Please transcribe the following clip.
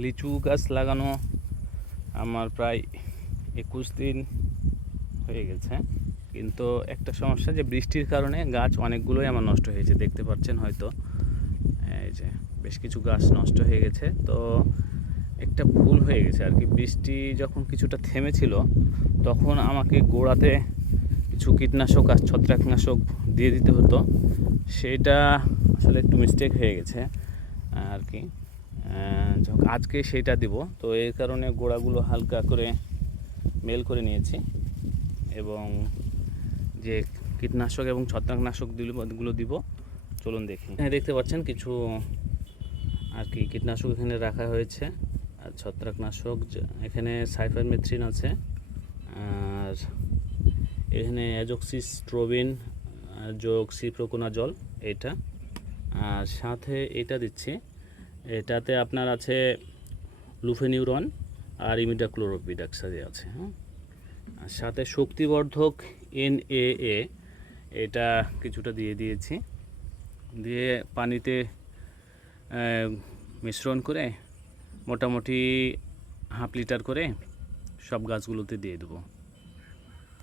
লিচু গাছ লাগানো আমার প্রায় 21 দিন হয়ে গেছে, কিন্তু একটা সমস্যা যে বৃষ্টির কারণে গাছ অনেকগুলোই আমার নষ্ট হয়েছে। দেখতে পাচ্ছেন হয়তো, এই যে বেশ কিছু গাছ নষ্ট হয়ে গেছে। তো একটা ভুল হয়ে গেছে আর কি, বৃষ্টি যখন কিছুটা থেমেছিল তখন আমাকে গোড়াতে কিছু কীটনাশক আর ছত্রাকনাশক দিয়ে দিতে হতো। সেটা আসলে একটু মিস্টেক হয়ে গেছে আর কি। আজকে সেটা দিব, তো এই কারণে গোড়াগুলো হালকা করে মেল করে নিয়েছি এবং যে কীটনাশক এবং ছত্রাকনাশকগুলো দিব। চলুন দেখি। হ্যাঁ, দেখতে পাচ্ছেন কিছু আর কি কীটনাশক এখানে রাখা হয়েছে, আর ছত্রাকনাশক এখানে সাইফারমেথ্রিন আছে, আর এখানে অ্যাজোক্সিস্ট্রোবিন যোগ সিপ্রোকোনাজল এটা, আর সাথে এটা দিচ্ছি। এটাতে আপনার আছে লুফেনিউরন আর ইমিডাক্লোরোপিড একসাথে আছে। হ্যাঁ, আর সাথে শক্তিবর্ধক NAA এটা কিছুটা দিয়ে দিয়েছি, দিয়ে পানিতে মিশ্রণ করে মোটামুটি 1/2 লিটার করে সব গাছগুলোতে দিয়ে দেবো।